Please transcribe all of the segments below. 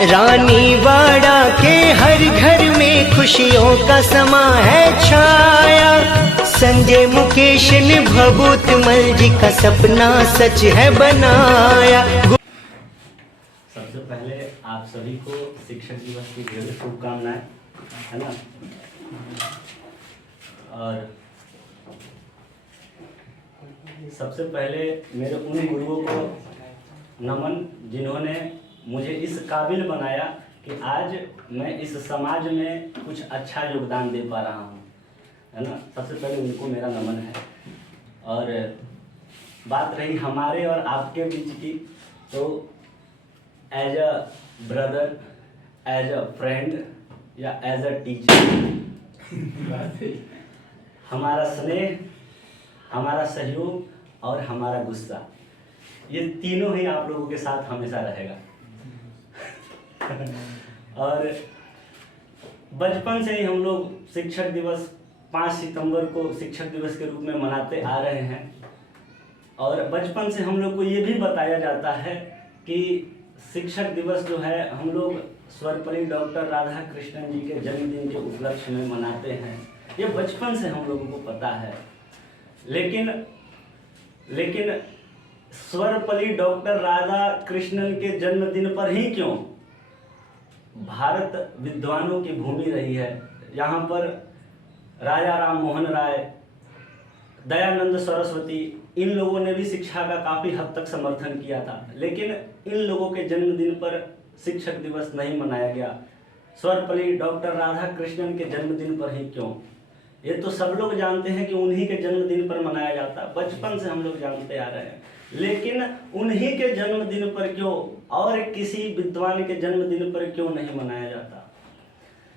रानी वाड़ा के हर घर में खुशियों का समा है छाया। संजय मुकेश ने भभूतमल जी का सपना सच है बनाया। सबसे पहले आप सभी को शिक्षक दिवस की ढेर शुभकामनाएं, है ना। और सबसे पहले मेरे उन गुरुओं को नमन जिन्होंने मुझे इस काबिल बनाया कि आज मैं इस समाज में कुछ अच्छा योगदान दे पा रहा हूँ, है ना। सबसे पहले उनको मेरा नमन है। और बात रही हमारे और आपके बीच की, तो as a brother, as a friend या एज अ टीचर हमारा स्नेह, हमारा सहयोग और हमारा गुस्सा, ये तीनों ही आप लोगों के साथ हमेशा रहेगा। और बचपन से ही हम लोग शिक्षक दिवस 5 सितंबर को शिक्षक दिवस के रूप में मनाते आ रहे हैं। और बचपन से हम लोग को ये भी बताया जाता है कि शिक्षक दिवस जो है हम लोग सर्वपल्ली डॉक्टर राधा कृष्णन जी के जन्मदिन के उपलक्ष्य में मनाते हैं। ये बचपन से हम लोगों को पता है। लेकिन सर्वपल्ली डॉक्टर राधा कृष्णन के जन्मदिन पर ही क्यों? भारत विद्वानों की भूमि रही है। यहाँ पर राजा राम मोहन राय, दयानंद सरस्वती, इन लोगों ने भी शिक्षा का काफ़ी हद तक समर्थन किया था। लेकिन इन लोगों के जन्मदिन पर शिक्षक दिवस नहीं मनाया गया। सर्वपल्ली डॉक्टर राधा कृष्णन के जन्मदिन पर ही क्यों? ये तो सब लोग जानते हैं कि उन्हीं के जन्मदिन पर मनाया जाता है, बचपन से हम लोग जानते आ रहे हैं। लेकिन उन्हीं के जन्मदिन पर क्यों और किसी विद्वान के जन्मदिन पर क्यों नहीं मनाया जाता?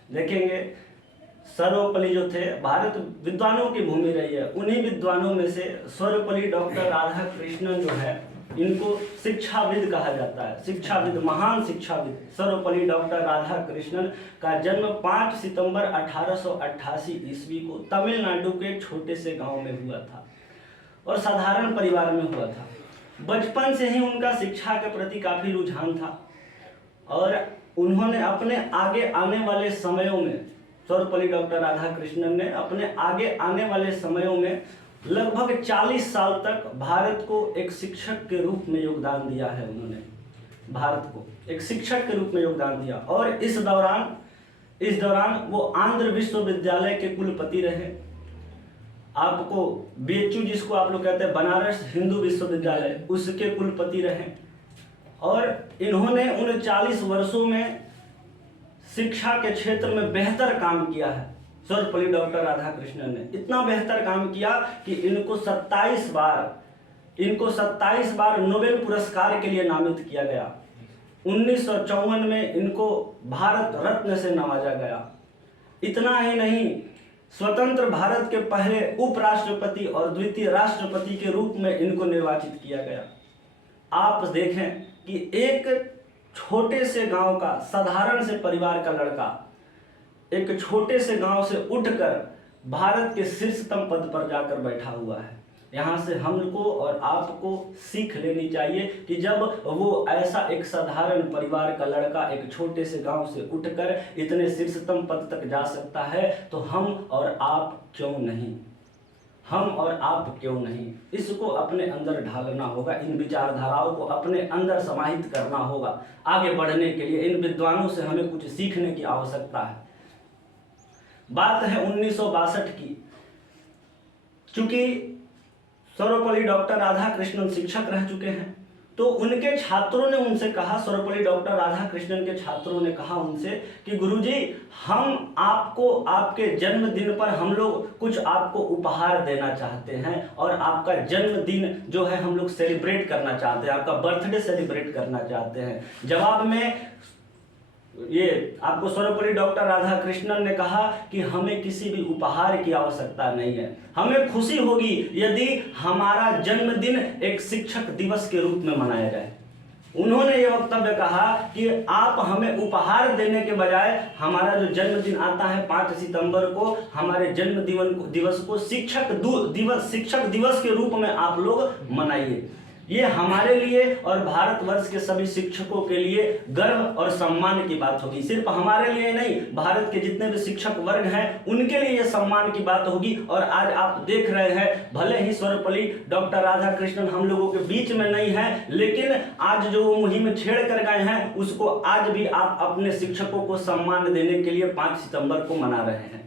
देखेंगे, सर्वपल्ली जो थे, भारत विद्वानों की भूमि रही है। उन्हीं विद्वानों में से सर्वपल्ली डॉक्टर राधा कृष्णन जो है, इनको शिक्षाविद कहा जाता है। शिक्षाविद, महान शिक्षाविद सर्वपल्ली डॉक्टर राधा कृष्णन का जन्म 5 सितंबर 1888 ईस्वी को तमिलनाडु के छोटे से गांव में हुआ था और साधारण परिवार में हुआ था। बचपन से ही उनका शिक्षा के प्रति काफ़ी रुझान था और उन्होंने अपने आगे आने वाले समयों में, सर्वपल्ली डॉक्टर राधा कृष्णन ने अपने आगे आने वाले समयों में लगभग 40 साल तक भारत को एक शिक्षक के रूप में योगदान दिया है। उन्होंने भारत को एक शिक्षक के रूप में योगदान दिया और इस दौरान वो आंध्र विश्वविद्यालय के कुलपति रहे। आपको BHU, जिसको आप लोग कहते हैं बनारस हिंदू विश्वविद्यालय, उसके कुलपति रहे। और इन्होंने उन 40 वर्षों में शिक्षा के क्षेत्र में बेहतर काम किया है। सर्वपल्ली डॉक्टर राधा कृष्णन ने इतना बेहतर काम किया कि इनको 27 बार नोबेल पुरस्कार के लिए नामित किया गया। 1954 में इनको भारत रत्न से नवाजा गया। इतना ही नहीं, स्वतंत्र भारत के पहले उपराष्ट्रपति और द्वितीय राष्ट्रपति के रूप में इनको निर्वाचित किया गया। आप देखें कि एक छोटे से गांव का, साधारण से परिवार का लड़का एक छोटे से गांव से उठकर भारत के शीर्षतम पद पर जाकर बैठा हुआ है। यहाँ से हमको और आपको सीख लेनी चाहिए कि जब वो ऐसा एक साधारण परिवार का लड़का एक छोटे से गांव से उठकर इतने शीर्षतम पद तक जा सकता है, तो हम और आप क्यों नहीं? हम और आप क्यों नहीं? इसको अपने अंदर ढालना होगा, इन विचारधाराओं को अपने अंदर समाहित करना होगा। आगे बढ़ने के लिए इन विद्वानों से हमें कुछ सीखने की आवश्यकता है। बात है 1962 की। चूंकि सर्वपल्ली डॉक्टर राधा कृष्णन शिक्षक रह चुके हैं, तो उनके छात्रों ने उनसे कहा, सर्वपल्ली डॉक्टर राधा कृष्णन के छात्रों ने कहा उनसे कि गुरुजी, हम आपको आपके जन्मदिन पर हम लोग कुछ आपको उपहार देना चाहते हैं और आपका जन्मदिन जो है हम लोग सेलिब्रेट करना चाहते हैं, आपका बर्थडे सेलिब्रेट करना चाहते हैं। जवाब में ये आपको सर्वपल्ली डॉक्टर राधा कृष्णन ने कहा कि हमें किसी भी उपहार की आवश्यकता नहीं है। हमें खुशी होगी यदि हमारा जन्मदिन एक शिक्षक दिवस के रूप में मनाया जाए। उन्होंने ये वक्तव्य कहा कि आप हमें उपहार देने के बजाय हमारा जो जन्मदिन आता है 5 सितंबर को, हमारे जन्म दिवस को शिक्षक दिवस के रूप में आप लोग मनाइए। ये हमारे लिए और भारतवर्ष के सभी शिक्षकों के लिए गर्व और सम्मान की बात होगी। सिर्फ हमारे लिए नहीं, भारत के जितने भी शिक्षक वर्ग हैं उनके लिए ये सम्मान की बात होगी। और आज आप देख रहे हैं, भले ही सर्वपल्ली डॉक्टर राधाकृष्णन हम लोगों के बीच में नहीं है, लेकिन आज जो वो मुहिम छेड़ कर गए हैं उसको आज भी आप अपने शिक्षकों को सम्मान देने के लिए 5 सितंबर को मना रहे हैं।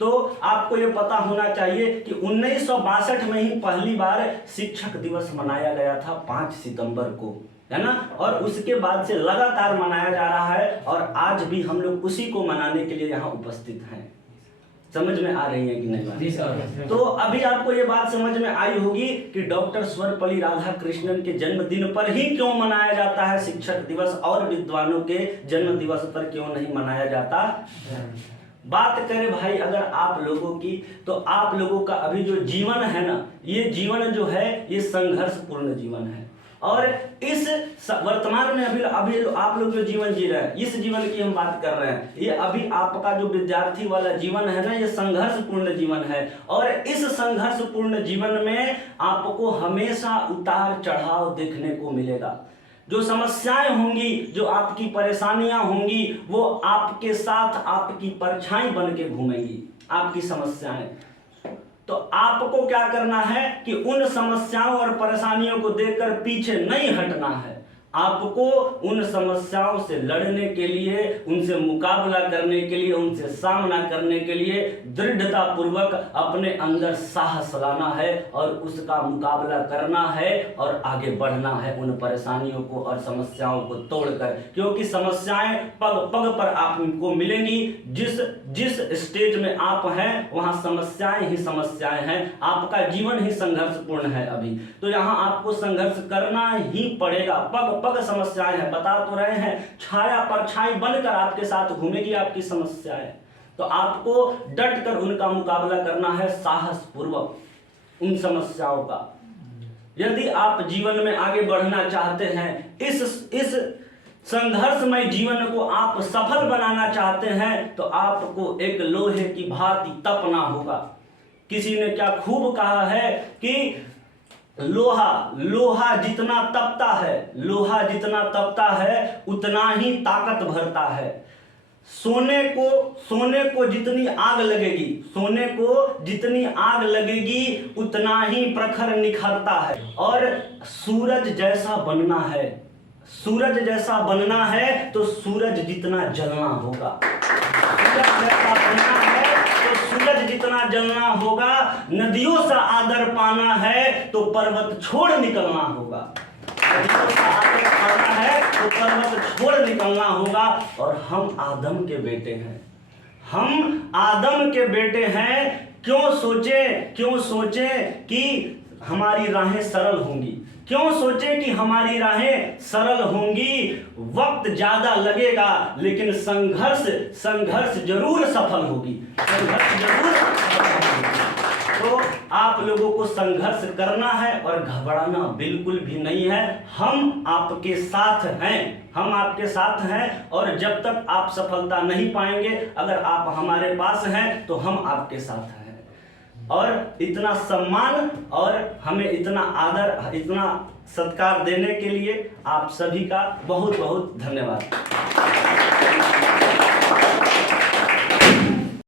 तो आपको ये पता होना चाहिए कि 1962 में ही पहली बार शिक्षक दिवस मनाया गया था 5 सितंबर को, है ना। और उसके बाद से लगातार मनाया जा रहा है और आज भी हम लोग उसी को मनाने के लिए यहाँ उपस्थित हैं। समझ में आ रही है कि नहीं? तो अभी आपको ये बात समझ में आई होगी कि डॉक्टर सर्वपल्ली राधाकृष्णन के जन्मदिन पर ही क्यों मनाया जाता है शिक्षक दिवस, और विद्वानों के जन्म दिवस पर क्यों नहीं मनाया जाता। बात करें भाई अगर आप लोगों की, तो आप लोगों का अभी जो जीवन है ना, ये जीवन जो है ये संघर्षपूर्ण जीवन है। और इस वर्तमान में अभी आप लोग जो जीवन जी रहे हैं, इस जीवन की हम बात कर रहे हैं, ये अभी आपका जो विद्यार्थी वाला जीवन है ना, ये संघर्षपूर्ण जीवन है। और इस संघर्षपूर्ण जीवन में आपको हमेशा उतार चढ़ाव देखने को मिलेगा। जो समस्याएं होंगी, जो आपकी परेशानियां होंगी, वो आपके साथ आपकी परछाई बन के घूमेंगी, आपकी समस्याएं। तो आपको क्या करना है कि उन समस्याओं और परेशानियों को देखकर पीछे नहीं हटना है। आपको उन समस्याओं से लड़ने के लिए, उनसे मुकाबला करने के लिए, उनसे सामना करने के लिए दृढ़ता पूर्वक अपने अंदर साहस लाना है और उसका मुकाबला करना है और आगे बढ़ना है उन परेशानियों को और समस्याओं को तोड़कर। क्योंकि समस्याएं पग पग पर आपको मिलेंगी। जिस स्टेज में आप हैं वहां समस्याएं ही समस्याएं हैं। आपका जीवन ही संघर्षपूर्ण है अभी, तो यहाँ आपको संघर्ष करना ही पड़ेगा। पग पग समस्याएं हैं, बता तो रहे हैं, छाया परछाई बनकर आपके साथ घूमेगी आपकी समस्याएं। तो आपको डट कर उनका मुकाबला करना है, साहस पूर्वक उन समस्याओं का। यदि आप जीवन में आगे बढ़ना चाहते हैं, इस संघर्षमय जीवन को आप सफल बनाना चाहते हैं, तो आपको एक लोहे की भांति तपना होगा। किसी ने क्या खूब कहा है कि लोहा जितना तपता है उतना ही ताकत भरता है। सोने को जितनी आग लगेगी उतना ही प्रखर निखरता है। और सूरज जैसा बनना है तो सूरज जितना जलना होगा। सूरज जितना जलना होगा। नदियों सा आदर पाना है तो पर्वत छोड़ निकलना होगा। नदियों सा आदर पाना है तो पर्वत छोड़ निकलना होगा। और हम आदम के बेटे हैं। क्यों सोचे कि हमारी राहें सरल होंगी। वक्त ज्यादा लगेगा लेकिन संघर्ष जरूर सफल होगी। तो आप लोगों को संघर्ष करना है और घबराना बिल्कुल भी नहीं है। हम आपके साथ हैं और जब तक आप सफलता नहीं पाएंगे, अगर आप हमारे पास हैं तो हम आपके साथ हैं। और इतना सम्मान और हमें इतना आदर, इतना सत्कार देने के लिए आप सभी का बहुत बहुत धन्यवाद।